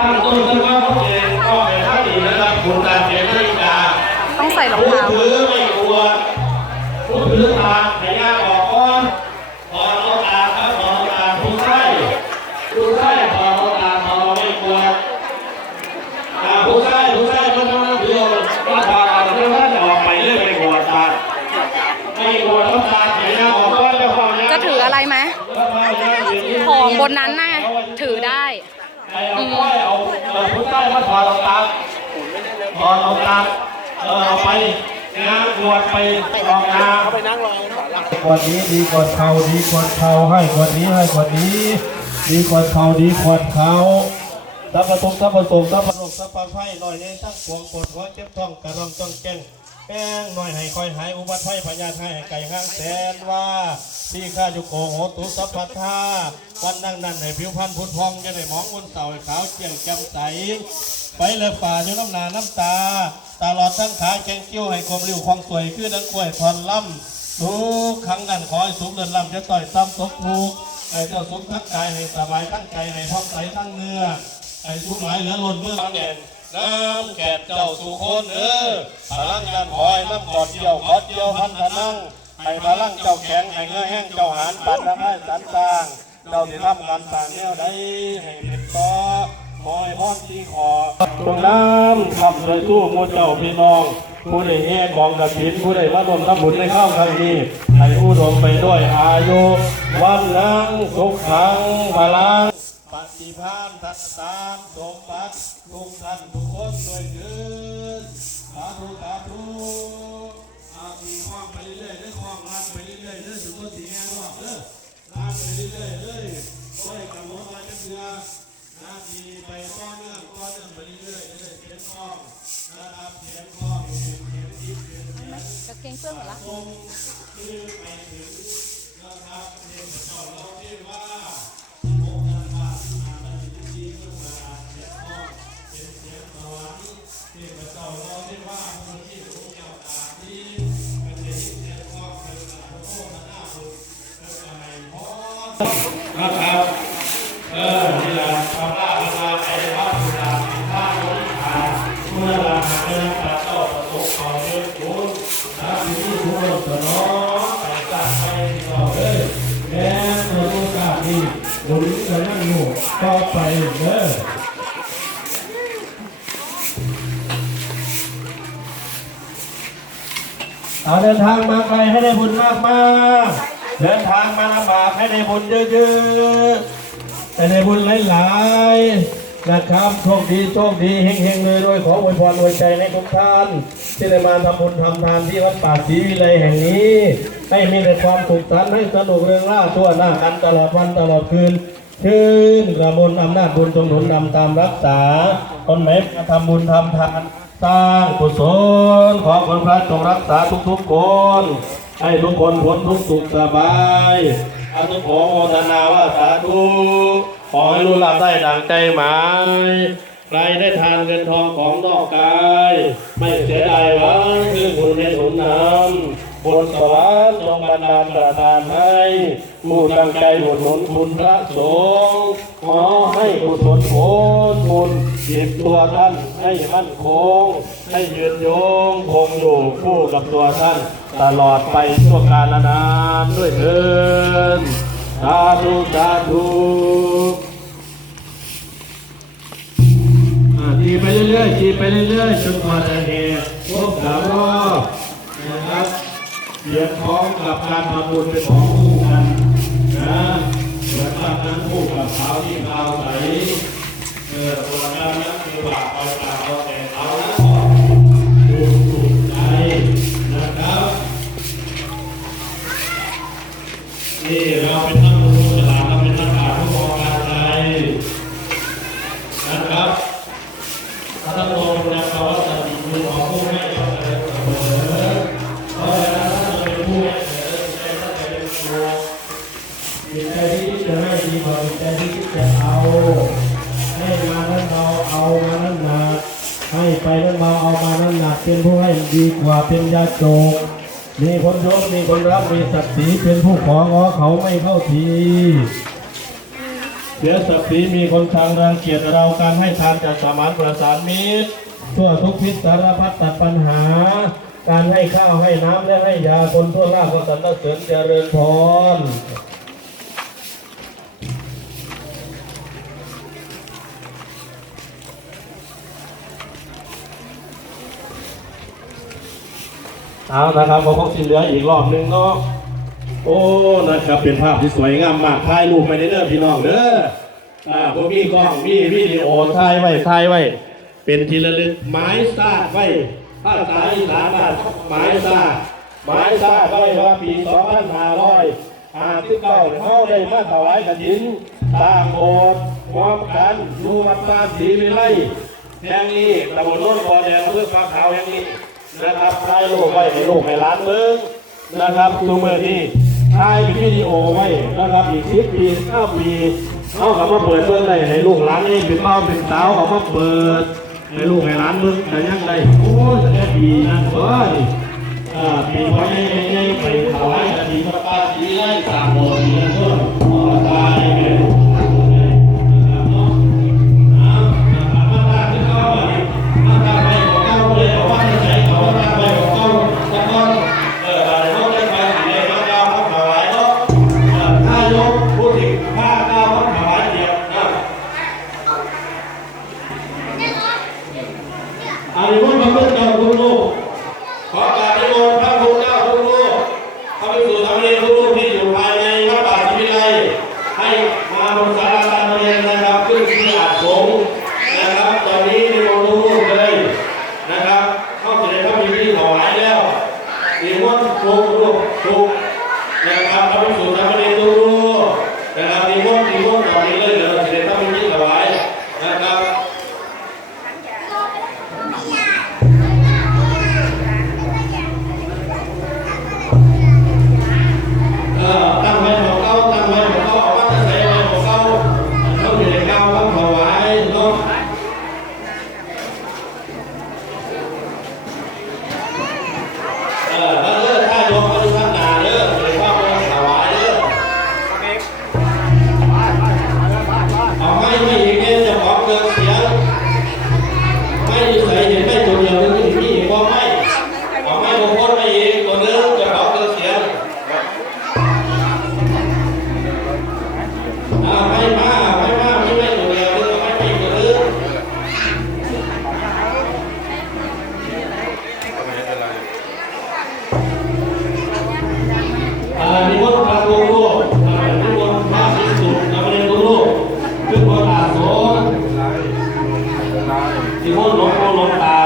ตั้งต้นตั้งว่าผู้เองก็เป็นท่าดีนะครับคุณตาเขียนนาฬิกาต้องใส่รองผู้เท้ถือไม่กลัวผู้ถือตากพยาออกก้อนถอนเอาตากครับถอนเอาตากผู้ใช้ผู้ใช้ถอนเอาตากถอนเอาไม่กลัวอ่าผู้ใช้ผู้ใช้มันทำหน้าที่ว่าถอนเอาเพื่อว่าจะออกไปเรื่อยไปกวดตากไม่กวดเอาตากพยาออกก้อนจะความ จะถืออะไรไหมของบนนั้นน่ะถือได้ ไอ้เอาก้อยเอา ได้มาถอนเอาตาถอนเอาตาเออเอาไปงานกวดไปออกนานกว่านี้ดีกว่าเขาดีกว่าเขาให้กว่านี้ให้กว่านี้ ดีกว่าเขาดีกว่าเขาทัพประสงทัพประสงทัพประสงทัพประไพ่หน่อยเนี่ยทั้งปวงปวดหัวเจ็บท้องกระรองจ้องแจ้ง แป้งหน่อยให้คอยหายอุบัติภัยพยาธิให้ไก่ห้างแสนว่าที่ข้าจุโกโหตุสัพพทาวันนั่งนั่นให้ผิวพรรณพุทธพองจะได้หมองอุ่นเต่าให้ขาวเจียงแจ่มใส ไปเลยฝ่าอยู่น้ำหนาน้ำตา ตลอดทั้งขาแกงเกี้ยวให้ความริ้วความสวยขึ้นนังกล้วยทอนล่ำทุกครั้งนั้นขอให้สูงเดินล่ำจะต่อยซ้ำตกทุกข์ไอ้เจ้าสุขทั้งกายให้สบายทั้งใจให้ท้องใสทั้งเนื้อไอ้ทุกหมายเหลือล้นเมื่อเด่น น้ำแกเจ้าสุคนเออพลังยันคอยน้ำกอดเกี่ยวกอดเกี่ยวพันธนังให้พลังเจ้าแข็งให้เงยแห้งเจ้าหานปันทำให้สันสร้างเจ้าที่ทำงานต่างเนี่ยได้ให้ติดต่อมอยพอดที่ขอตรงน้ำขับเลยสู้มูเจ้าพี่น้อง ผู้ใดแห่ของกระถินผู้ใดมาร่วมทำบุญในข้าวครั้งนี้ให้อุดมไปด้วยอายุวันนังสุขขังพลัง ปฏิภาณทัศตานสมบัติทุกท่านทุกคนด้วยเถิดสาธุสาธุอามีความไปเรื่อยๆเรื่อยความรันไปเรื่อยๆเรื่อยถึงวันที่แง่รอบเด้อรันไปเรื่อยๆเรื่อยโอ้ยกำหนดมาจะเถื่อนาทีไปต่อเนื่องต่อเนื่องไปเรื่อยๆเรื่อยเขียนข้องนะครับเขียนข้องเขียนเขียนทิพย์เขียนเขียนกางเกงเสื้อเหมือนละตรงที่ไปถึงนะครับเรียนต่อเราที่ว่า นะครับเออนี่แหละความล่าเวลาไอ้วัดสุดาสินค้าโน้นขาเมื่อราหาเงินตาเจ้าประสบเขาเยอะคุณนะที่ที่ทุกคนสนองไปสร้างไปที่เราเด้อแม้ตัวลูกกาดีบุญจะนั่งอยู่ต่อไปเด้อเอาเดินทางมาไกลให้ได้บุญมากมาก เดินทางมาลำบากให้ได้บุญเยอะๆให้ได้บุญหลายๆนะครับโชคดีโชคดีเฮงๆเลยด้วยขออวยพรอวยใจในทุกท่าน ที่ได้มาทำบุญทำทานที่วัดป่าศรีวิไลแห่งนี้ ให้มีแต่ความสุขสันต์ให้สนุกเรื่องล่าทั่วหน้ากันตลอดวันตลอดคืนชื่นกระมวลอำนาจบุญจงหนุนนำตามรักษาคนไหนมาทำบุญทำทานสร้างกุศลขอคุณพระจงรักษาทุกๆคน ให้ทุกคนพ้นทุกสุขสบายอาทุกขอโมทนาว่าสาธุขอให้รู้ลาภได้ดังใจหมายใครได้ทานเงินทองของนอกกาย ไม่เสียดายหวังคือบุญในหนุนน้ำบุญสวรรค์จงบันดาลประทานให้ผู้ตั้งใจบุญหนุนคุณพระสงฆ์ ขอให้กุศลผลบุญจิตตัวท่านให้มั่นคง ให้ยืนยงคงอยู่คู่กับตัวท่าน ตลอดไปชั่วกาลนานด้วยเถินสาธุสาธุตีไปเรื่อยๆดีไปเรื่อยๆจนกว่าจะเห็นครบสามรอบนะครับเรียนพร้อมกับการทำบุญเป็นของคู่กันนะ มือนกับนั้นคู่กับเท้าที่เท้าใสเออตัวนั้นนะคือบาปเอาตาเอาแต่เท้านะดูถูกใจนะครับนี่เราเป็นนักบุญฉลาดเราเป็นนักอ่านผู้มองการใจนะครับถ้าต้องลงนะ ให้ไปนั้นเบาเอามานั้นหนักเป็นผู้ให้ดีกว่าเป็นยาโจกมีคนยกมีคนรับมีศักดิ์ศรีเป็นผู้ของอเขาไม่เข้าทีเสียศักดิ์ศรีมีคนทางรังเกียจเราการให้ทานจากสมานประสานมิตรทั่วทุกทิศสารพัดตัดปัญหา การให้ข้าวให้น้ำและให้ยาคนทั่วล่าก็สรรเสริญเจริญพร เอานะครับผมคงสิเหลืออีกรอบหนึ่งเนาะโอ้นะครับเป็นภาพที่สวยงามมากถ่ายรูปไปเด้อพี่น้องเด้ออ่าผมมีกล้องมีวิดีโอถ่ายไว้ถ่ายไว้ เป็นทีละลึกไม้ซาดไว้ภาษาอีสานบ้านไม้ซาดไม้ซาดไว้ว่าปี2500อาที่เก้าเข้าได้มาถวายกฐินสร้างโบสถ์พร้อมกันดูวัดบ้านศรีวิไลแห่งนี้ตำบลโน้นบ่อแดงเพื่อฟ้าขาวแห่งนี้ นะครับถ่ายรูปไว้ให้ลูกให้หลานเบิ่งนะครับตัวเมื่อนี่ถ่ายเป็นวิดีโอไว้นะครับอีกสิบปีห้าปีเอากลับมาเปิดเบิ่งได้ให้ลูกหลานนี่เป็นเป้าเป็นสาวเขามาเปิดให้ลูกให้หลานเบิ่งแต่ยังไงโอ้ยแต่ปีนั้นเอ้ยอ่าปีพอยังยังไปถวาย อานิ เ